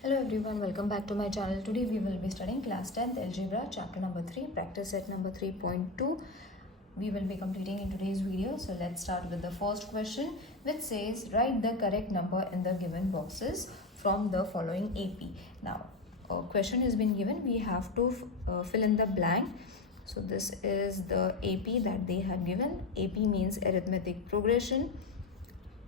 Hello everyone, welcome back to my channel. Today we will be studying class 10th algebra chapter number 3, practice set number 3.2. We will be completing in today's video. So let's start with the first question, which says write the correct number in the given boxes from the following AP. Now a question has been given, we have to fill in the blank. So this is the AP that they have given. AP means arithmetic progression.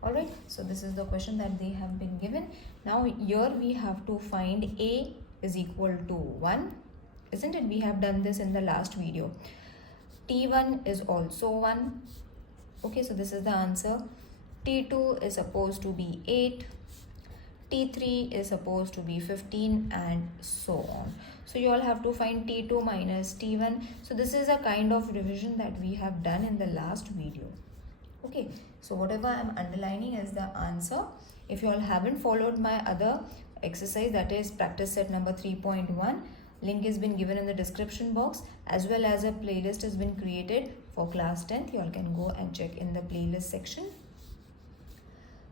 Alright, so this is the question that they have been given. Now here we have to find A is equal to 1, isn't it? We have done this in the last video. T1 is also 1. Okay, so this is the answer. T2 is supposed to be 8. T3 is supposed to be 15 and so on. So you all have to find T2 minus T1. So this is a kind of revision that we have done in the last video. Okay, so whatever I'm underlining is the answer. If you all haven't followed my other exercise, that is practice set number 3.1, link has been given in the description box, as well as a playlist has been created for class 10th. You all can go and check in the playlist section.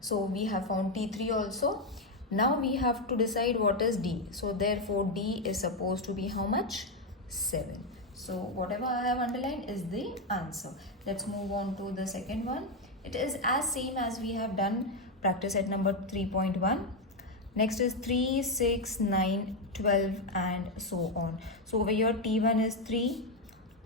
So we have found T3 also. Now we have to decide what is D. So therefore D is supposed to be how much? 7. So whatever I have underlined is the answer. Let's move on to the second one. It is as same as we have done practice at number 3.1. Next is 3, 6, 9, 12 and so on. So over here T1 is 3,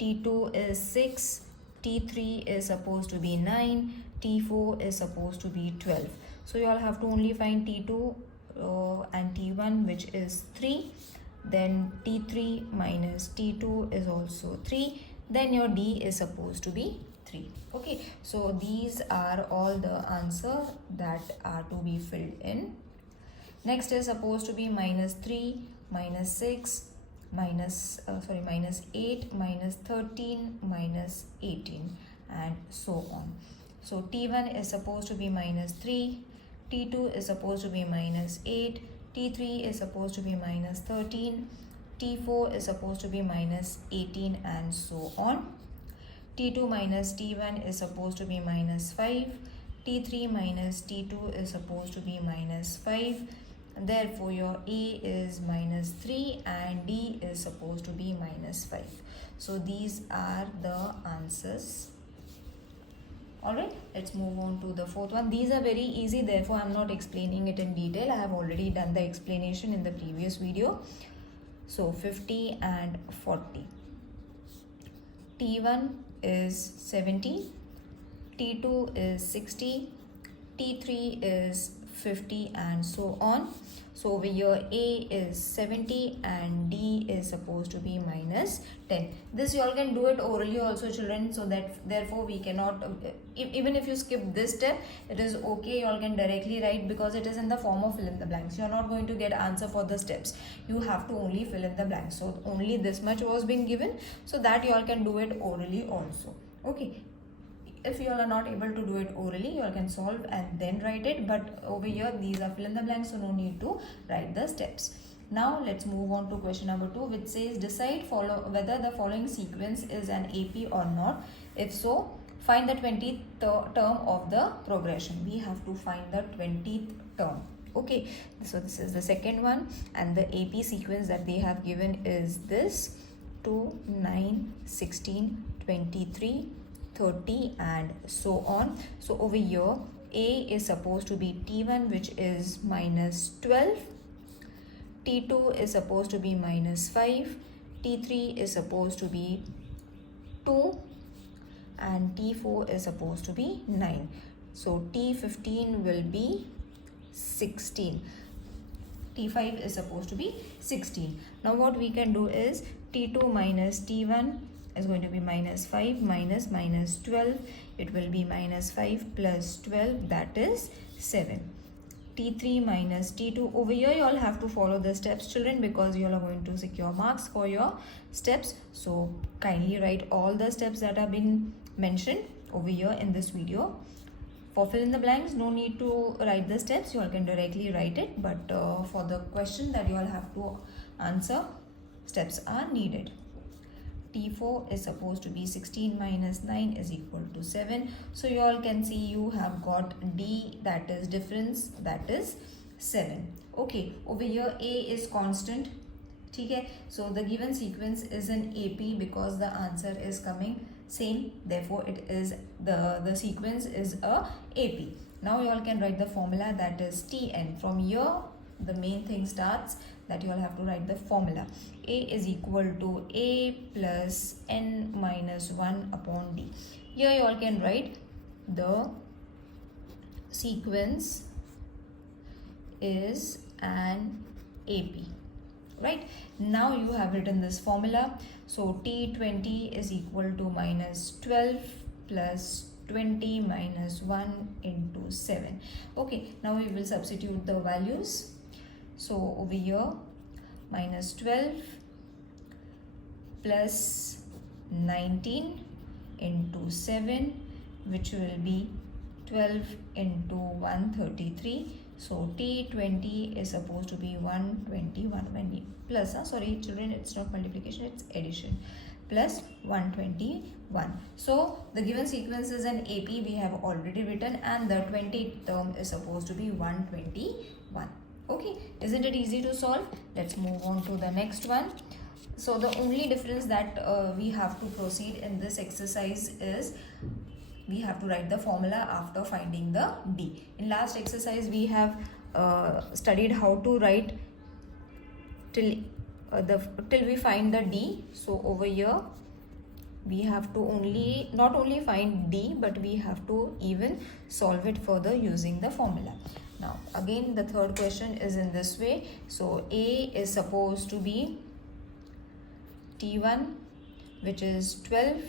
T2 is 6, T3 is supposed to be 9, T4 is supposed to be 12. So you all have to only find T2 and T1, which is 3. Then T3 minus T2 is also 3. Then your D is supposed to be 3. Okay, so these are all the answers that are to be filled in. Next is supposed to be minus 3, minus 6, minus 8, minus 13, minus 18 and so on. So T1 is supposed to be minus 3, T2 is supposed to be minus 8, T3 is supposed to be minus 13, T4 is supposed to be minus 18 and so on. T2 minus T1 is supposed to be minus 5, T3 minus T2 is supposed to be minus 5. Therefore your A is minus 3 and D is supposed to be minus 5. So these are the answers. Alright, let's move on to the fourth one. These are very easy, therefore I'm not explaining it in detail. I have already done the explanation in the previous video. So 50 and 40. T1 is 70, T2 is 60, T3 is 50 and so on. So over here A is 70 and D is supposed to be minus 10. This you all can do it orally also, children, so that therefore we cannot, even if you skip this step, it is okay. You all can directly write because it is in the form of fill in the blanks. You are not going to get answer for the steps. You have to only fill in the blanks. So only this much was being given, so that you all can do it orally also. Okay. If you all are not able to do it orally, you all can solve and then write it. But over here, these are fill in the blanks, so no need to write the steps. Now let's move on to question number 2, which says decide whether the following sequence is an AP or not. If so, find the 20th term of the progression. We have to find the 20th term. Okay, so this is the second one, and the AP sequence that they have given is this: 2, 9, 16, 23, 30 and so on. So over here A is supposed to be T1, which is minus 12, T2 is supposed to be minus 5, T3 is supposed to be 2 and T4 is supposed to be 9. So T15 will be 16. T5 is supposed to be 16. Now what we can do is T2 minus T1 is going to be minus 5 minus 12. It will be minus 5 plus 12, that is 7. T3 minus T2. Over here you all have to follow the steps, children, because you all are going to secure marks for your steps. So kindly write all the steps that have been mentioned over here in this video. For fill in the blanks, no need to write the steps. You all can directly write it. But for the question that you all have to answer, steps are needed. T4 is supposed to be 16 minus 9 is equal to 7. So you all can see you have got D, that is difference, that is 7. Okay, over here A is constant. Okay, so the given sequence is an AP because the answer is coming same, therefore it is the sequence is a AP. Now you all can write the formula, that is Tn. From here the main thing starts, that you all have to write the formula. A is equal to A plus n minus 1 upon D. Here you all can write the sequence is an AP. Right, now you have written this formula. So T20 is equal to minus 12 plus 20 minus 1 into 7. Okay, now we will substitute the values. So over here minus 12 plus 19 into 7, which will be 12 into 133. So T20 is supposed to be 121 when we plus, sorry children, it's not multiplication, it's addition, plus 121. So the given sequence is an AP, we have already written, and the 20 term is supposed to be 121. Okay, isn't it easy to solve? Let's move on to the next one. So the only difference that we have to proceed in this exercise is we have to write the formula after finding the D. In last exercise we have studied how to write till we find the D. So over here we have to not only find D, but we have to even solve it further using the formula. Now again the third question is in this way. So A is supposed to be T1, which is 12,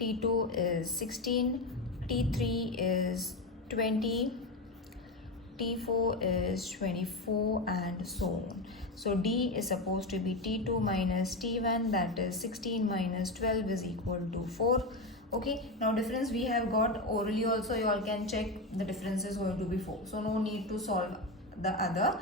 T2 is 16, T3 is 20, T4 is 24, and so on. So D is supposed to be T2 minus T1, that is 16 minus 12 is equal to 4. Okay, now difference we have got orally also, you all can check the difference is going to be 4. So no need to solve the other.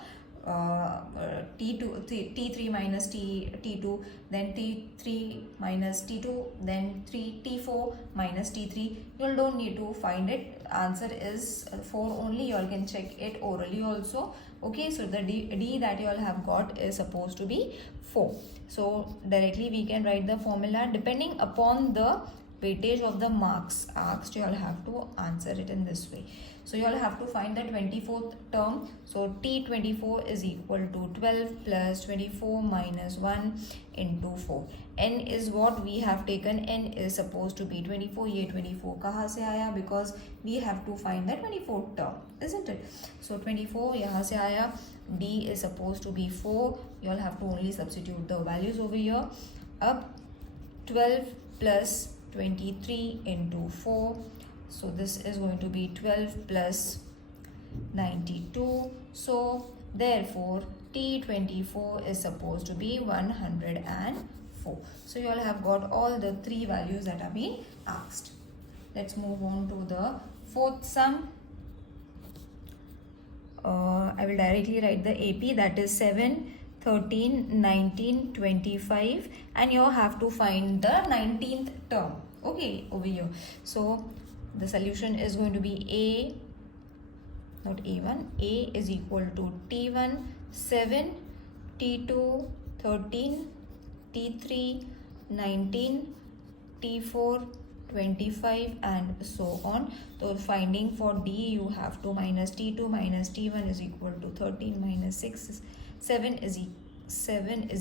T3 minus T2, then T3 minus T2, then T4 minus T3. You all don't need to find it. Answer is 4 only. You all can check it orally also. Okay, so the D that you all have got is supposed to be 4. So directly we can write the formula depending upon the weightage of the marks asked. You all have to answer it in this way. So you all have to find the 24th term. So T24 is equal to 12 plus 24 minus 1 into 4. N is what we have taken. N is supposed to be 24. Ye 24 kahan se aaya? Because we have to find the 24th term, isn't it? So 24 yahan se aaya. D is supposed to be 4. You all have to only substitute the values over here. Up 12 plus 23 into 4. So this is going to be 12 plus 92. So therefore T24 is supposed to be 104. So you all have got all the 3 values that are being asked. Let's move on to the fourth sum. I will directly write the AP, that is 7, 13, 19, 25, and you have to find the 19th term. Okay, over here. So the solution is going to be A, not A1, A is equal to T1, 7, T2, 13, T3, 19, T4, 25, and so on. So finding for D, you have to minus T2 minus T1 is equal to 13 minus 6, 7 is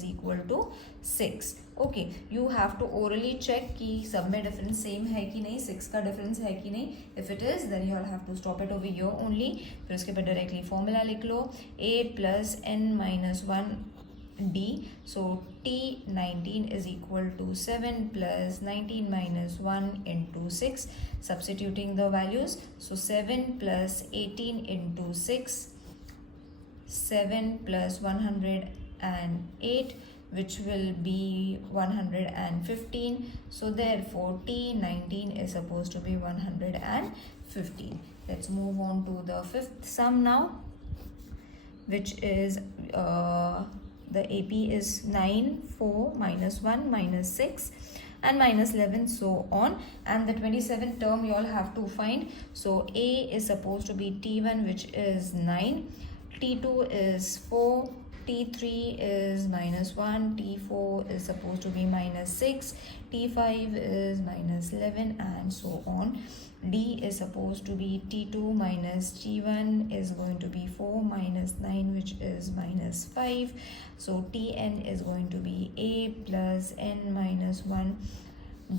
equal to 6. Okay, you have to orally check कि सब में difference same है कि नहीं, 6 का difference है कि नहीं. If it is, then you all have to stop it over here only. फिर उसके बाद directly formula लिख लो. A plus n minus 1 D. So T19 is equal to 7 plus 19 minus 1 into 6. Substituting the values. So 7 plus 18 into 6. 7 plus 108, which will be 115. So therefore T19 is supposed to be 115. Let's move on to the fifth sum now, which is the AP is 9, 4, minus 1, minus 6, and minus 11, so on. And the 27th term you all have to find. So A is supposed to be T1, which is 9. T2 is 4, T3 is -1, T4 is supposed to be -6, T5 is -11, and so on. D is supposed to be T2 minus T1 is going to be 4 minus 9, which is -5. So Tn is going to be A plus n minus 1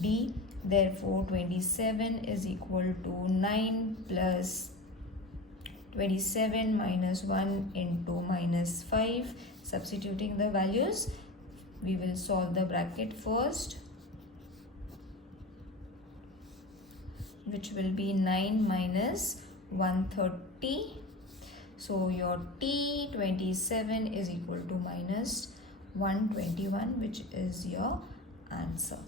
D. Therefore 27 is equal to 9 plus 27 minus 1 into -5. Substituting the values, we will solve the bracket first, which will be 9 minus 130. So your T27 is equal to -121, which is your answer.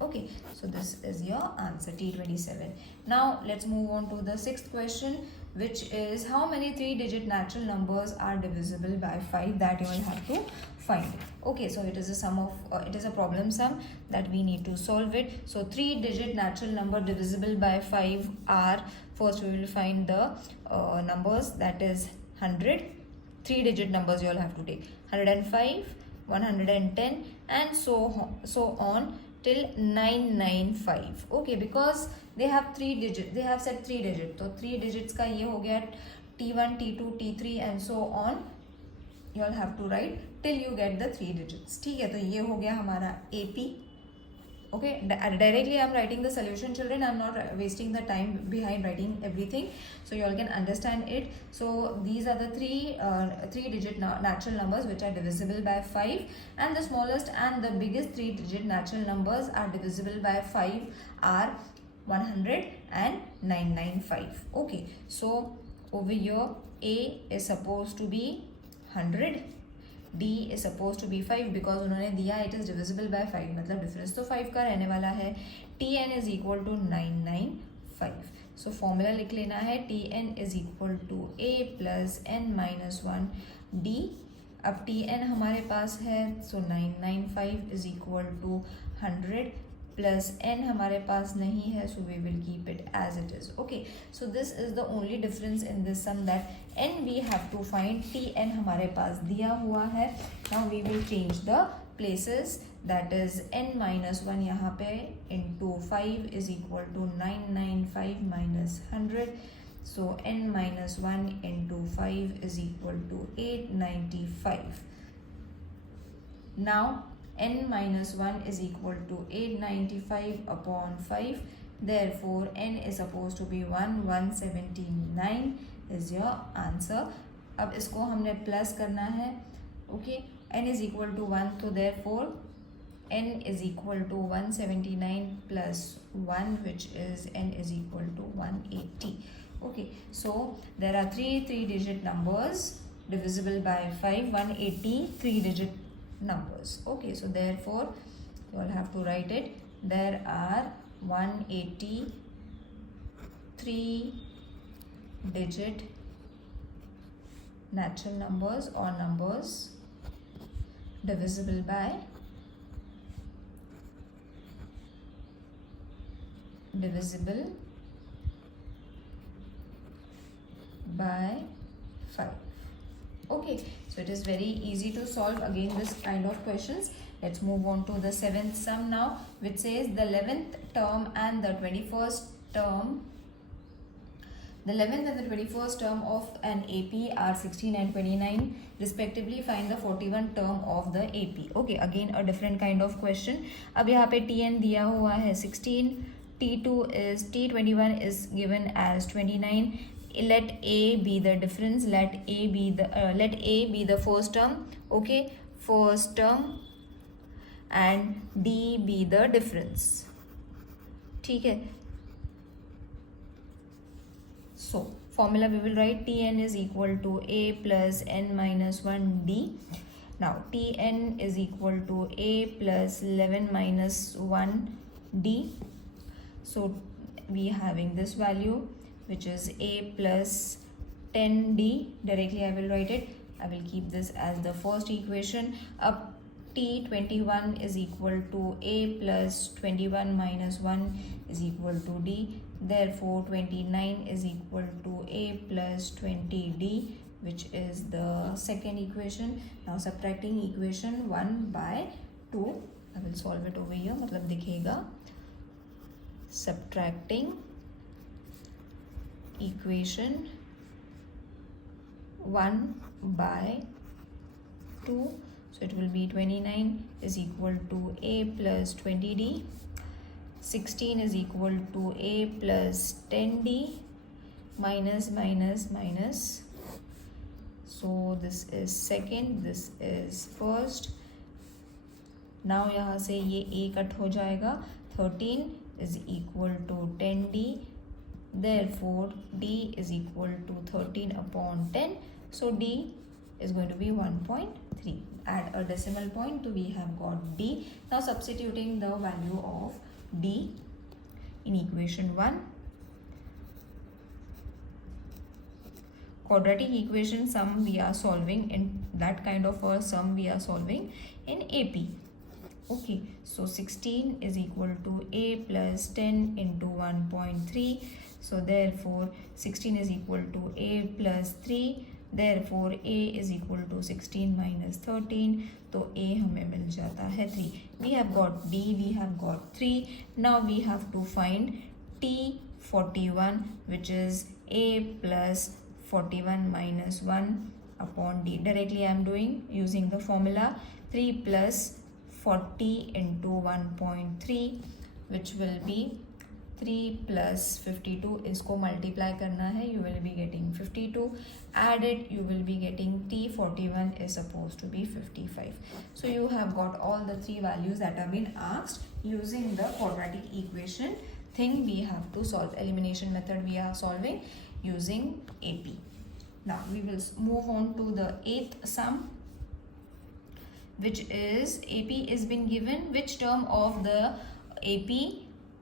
Okay, so this is your answer, T27. Now let's move on to the sixth question, which is how many 3-digit natural numbers are divisible by 5, that you will have to find. Okay, so it is a sum of it is a problem sum that we need to solve it. So 3-digit natural number divisible by 5 are, first we will find the numbers, that is 100. 3-digit numbers you all have to take 105, 110, and so on till 995. Okay, because they have 3 digits, they have said 3 digits, तो 3 digits का ये हो गया T1, T2, T3 and so on. You all have to write till you get the 3 digits. ठीक है, तो ये हो गया हमारा AP. Okay, directly I am writing the solution, children. I am not wasting the time behind writing everything, so you all can understand it. So these are the three-digit natural numbers which are divisible by 5, and the smallest and the biggest 3-digit natural numbers are divisible by 5 are 100 and 995. Okay, so over here A is supposed to be 100, D is supposed to be 5 because उन्होंने दिया it is divisible by 5, मतलब difference तो 5 का रहने वाला है. Tn is equal to 995. So formula लिख लेना है, Tn is equal to A plus n minus 1 D. अब Tn हमारे पास है, so 995 is equal to 100 plus n हमारे पास नहीं है, so we will keep it as it is. Okay, so this is the only difference in this sum, that n we have to find, Tn हमारे पास दिया हुआ है. Now we will change the places, that is n minus 1 यहाँ पे into 5 is equal to 995 minus 100. So n minus 1 into 5 is equal to 895. Now n minus 1 is equal to 895 upon 5. Therefore n is supposed to be 179 is your answer. अब इसको हमने plus करना है. Okay, n is equal to 1, तो therefore n is equal to 179 plus 1, which is n is equal to 180. Okay, so there are three digit numbers divisible by 5, 180 3-digit numbers. Okay, so therefore you all have to write it. There are 180 3-digit natural numbers or numbers divisible by 5. Okay, so it is very easy to solve again this kind of questions. Let's move on to the 7th sum now, which says the 11th term and the 21st term. The 11th and the 21st term of an AP are 16 and 29 respectively. Find the 41st term of the AP. Okay, again a different kind of question. अब यहाँ पे Tn दिया हुआ है 16, T21 is given as 29. Let A be the difference. Let A be the first term. Okay, first term, and D be the difference. ठीक है. So formula we will write, Tn is equal to A plus n minus 1 D. Now Tn is equal to A plus 11 minus 1 D. So we having this value, which is A plus 10D. Directly I will write it. I will keep this as the first equation. Up T21 is equal to A plus 21 minus 1 is equal to D. Therefore 29 is equal to A plus 20D. which is the second equation. Now subtracting equation 1 by 2, I will solve it over here. मतलब दिखेगा subtracting equation 1 by 2, so it will be 29 is equal to a plus 20d, 16 is equal to a plus 10d, minus minus minus, so this is second, this is first. Now यहाँ से ये a cut हो जाएगा, 13 is equal to 10d, therefore d is equal to 13 upon 10, so d is going to be 1.3. Add a decimal point, so we have got d. Now substituting the value of d in equation 1. Quadratic equation sum we are solving in that kind of a sum we are solving in AP. Okay, so 16 is equal to a plus 10 into 1.3, so therefore 16 is equal to a plus 3, therefore a is equal to 16 minus 13, तो a हमें मिल जाता है 3. We have got d, we have got 3. Now we have to find T41, which is a plus 41 minus 1 upon d. Directly I am doing using the formula 3 plus 40 into 1.3, which will be 3 plus 52. इसको multiply करना है, you will be getting 52. Add it, you will be getting T41 is supposed to be 55. So you have got all the three values that have been asked using the quadratic equation thing. We have to solve elimination method. We are solving using AP. Now we will move on to the 8th sum, which is AP is been given. Which term of the AP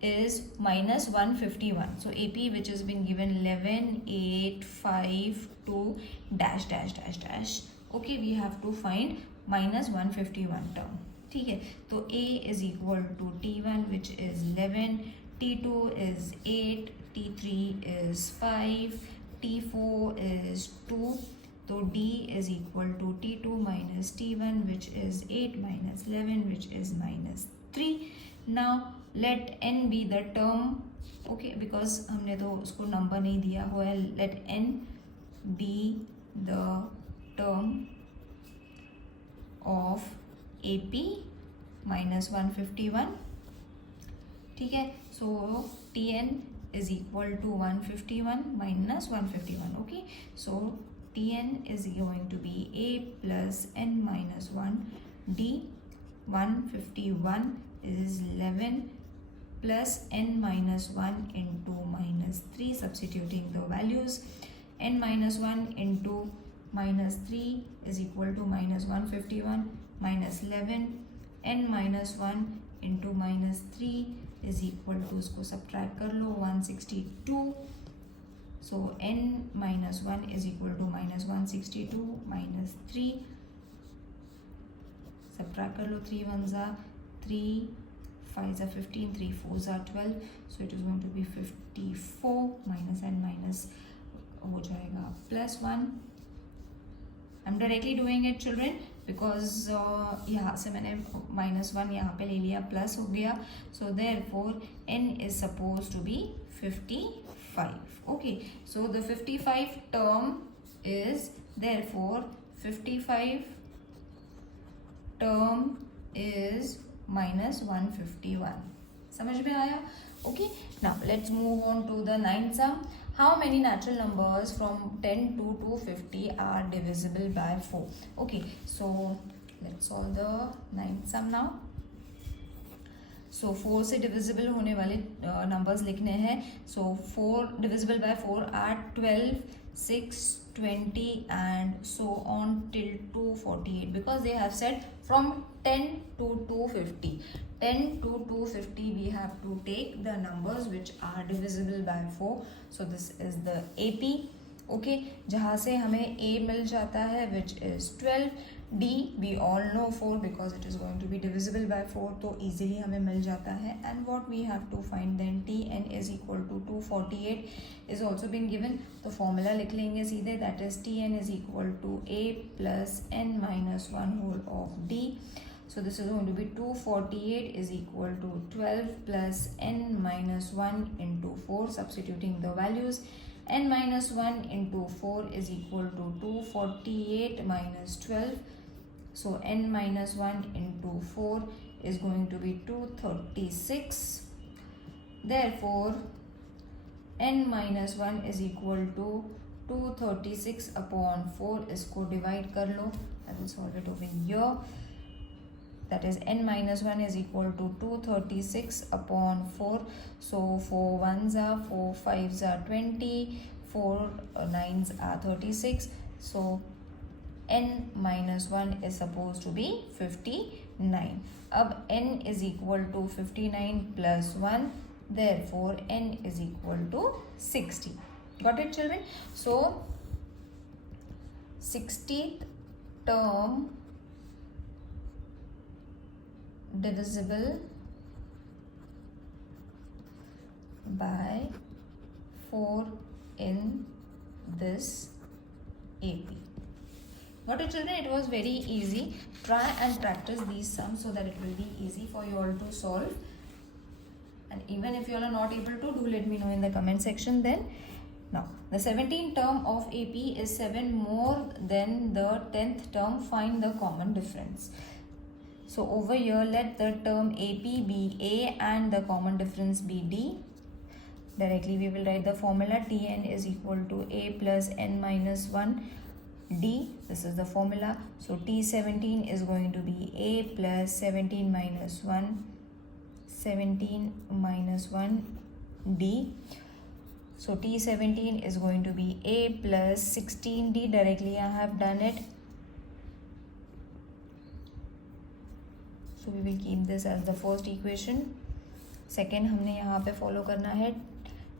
is minus 151? So AP which has been given 11, 8, 5, 2, dash dash dash dash. Okay, we have to find minus 151 term. ठीक है, तो A is equal to T1 which is 11, T2 is 8, T3 is 5, T4 is 2. So D is equal to T2 minus T1 which is 8 minus 11 which is minus 3. Now let n be the term, okay, because हमने तो उसको number नहीं दिया हुआ है. Let n be the term of AP minus 151. ठीक है, so Tn is equal to 151 minus 151. Okay, so Tn is going to be a plus n minus 1 d. 151 is 11 plus n minus 1 into minus 3, substituting the values. N minus 1 into minus 3 is equal to minus 151 minus 11. N minus 1 into minus 3 is equal to, उसको subtract कर लो, 162. So n minus 1 is equal to minus 162 minus 3. Subtract कर लो, 3 1s are 3, 5s are 15, 3 4s are 12. So it is going to be 54 minus n minus हो जाएगा plus 1. I'm directly doing it children because यहाँ से मैंने minus 1 यहाँ पे ले लिया, plus हो गया. So therefore n is supposed to be 55. Okay, so the 55 term is, therefore 55 term is minus 151. समझ में आया? Okay, now let's move on to the 9th sum. How many natural numbers from 10 to 250 are divisible by 4? Okay, so let's solve the 9th sum now. So 4 से divisible होने वाले numbers लिखने हैं. So 4 divisible by 4 are 12, 6, 20 and so on till 248, because they have said from 10 to 250. 10 to 250 we have to take the numbers which are divisible by 4. So this is the AP. Okay, जहाँ से हमें A मिल जाता है which is 12, D we all know 4 because it is going to be divisible by 4, तो easily हमें मिल जाता है. And what we have to find then, Tn is equal to 248 is also been given. तो formula लिख लेंगे सीधे, that is Tn is equal to A plus n minus 1 whole of D. So this is going to be 248 is equal to 12 plus n minus 1 into 4, substituting the values. N minus 1 into 4 is equal to 248 minus 12. So n minus 1 into 4 is going to be 236. Therefore, n minus 1 is equal to 236 upon 4. इसको divide कर लो. I will solve it over here. That is n minus 1 is equal to 236 upon 4. So 4 ones are 4 5s are 20, 4 9s are 36. So n minus 1 is supposed to be 59. अब n is equal to 59 plus 1. Therefore n is equal to 60. Got it, children? So 60th term divisible by 4 in this AP. Got it, children? It was very easy. Try and practice these sums so that it will be easy for you all to solve. And even if you all are not able to, do let me know in the comment section then. Now, the 17th term of AP is 7 more than the 10th term. Find the common difference. So over here, let the term AP be A and the common difference be D. Directly we will write the formula. Tn is equal to A plus n minus 1 D. This is the formula. So T17 is going to be A plus 17 minus 1, 17 minus 1 D. So T17 is going to be A plus 16D. Directly I have done it. So we will keep this as the first equation. Second हमने यहाँ पे follow करना है.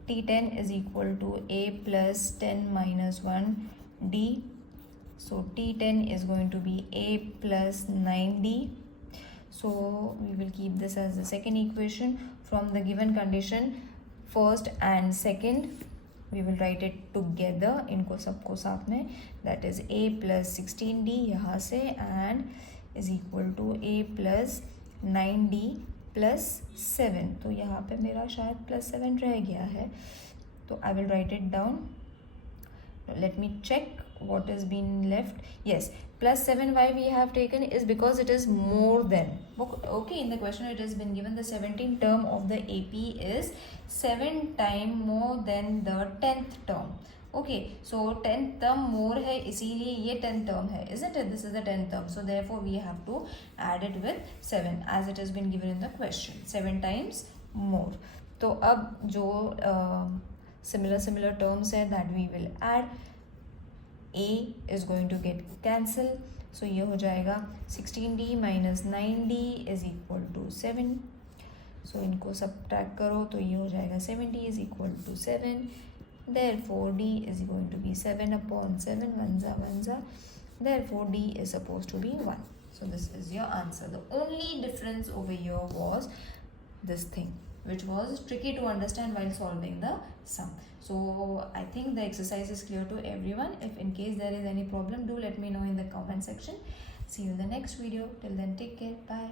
T10 is equal to A plus 10 minus 1 D. So T10 is going to be A plus 9D. So we will keep this as the second equation. From the given condition, first and second, we will write it together. इनको सबको साथ में. That is A plus 16D यहाँ से and is equal to A plus 9D plus 7. तो यहाँ पे मेरा शायद plus 7 रह गया है. तो I will write it down. Let me check what has been left. Yes, plus 7 why we have taken is because it is more than. Okay, in the question it has been given the 17th term of the AP is 7 times more than the 10th term. Okay, so 10th term more है इसीलिए ये 10th term है, isn't it? This is the 10th term. So therefore we have to add it with 7 as it has been given in the question. 7 times more. तो अब जो similar terms है that we will add. A is going to get cancelled. So ये हो जाएगा 16D minus 9D is equal to 7. So इनको subtract करो तो ये हो जाएगा 7D is equal to 7. Therefore D is going to be 7 upon 7. Vanza. Therefore D is supposed to be 1. So this is your answer. The only difference over here was this thing, which was tricky to understand while solving the sum. So I think the exercise is clear to everyone. If in case there is any problem, do let me know in the comment section. See you in the next video. Till then, take care. Bye.